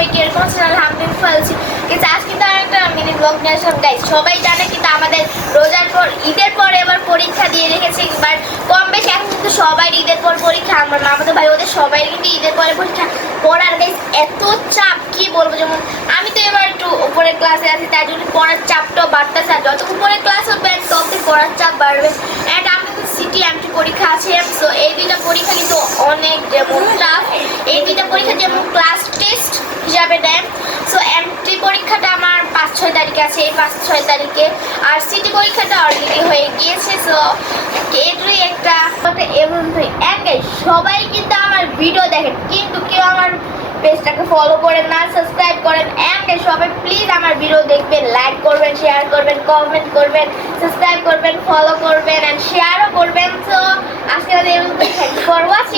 সবাই কিরকম আছেন? আলহামদুলিল্লাহ ভালো আছি। কিন্তু আজ কিন্তু আরেকটা মিনি ব্লগ নিয়ে আসলাম গাইস। সবাই জানে কিন্তু আমাদের রোজার পর ঈদের পর এবার পরীক্ষা দিয়ে রেখেছে, বাট কম বেশি এখন কিন্তু সবাই ঈদের পর পরীক্ষা। আমার মামাতো ভাই ওদের সবাই কিন্তু ঈদের পরে পরীক্ষা। পড়ার গাইস এত চাপ কি বলবো, যেমন আমি তো এবার একটু উপরের ক্লাসে আছি, তাই জন্য পড়ার চাপটাও বাড়তেছে। আর যত উপরের ক্লাস হবে তত পড়ার চাপ বাড়বে। অ্যান্ড আমাদের সিটি এমটি পরীক্ষা আছে, সো এই দুইটা পরীক্ষা কিন্তু অনেক যেমন টাফ। এই দুইটা পরীক্ষা যেমন ক্লাস টেস্ট হিসাবে দেয়। সো এমটি পরীক্ষাটা আমার 5-6 তারিখে আছে, এই 5-6 তারিখে। আর সিটি পরীক্ষাটা অলরেডি হয়ে গিয়েছে। সো এটাই একটা কথা। এবং একাই সবাই কিন্তু আমার ভিডিও দেখেন, কিন্তু কেউ আমার পেজটাকে ফলো করেন না, সাবস্ক্রাইব করেন। অ্যান্ড সবাই প্লিজ আমার ভিডিও দেখবেন, লাইক করবেন, শেয়ার করবেন, কমেন্ট করবেন, সাবস্ক্রাইব করবেন, ফলো করবেন অ্যান্ড শেয়ারও করবেন। সো আজকে থ্যাংক ইউ ফর ওয়াচিং।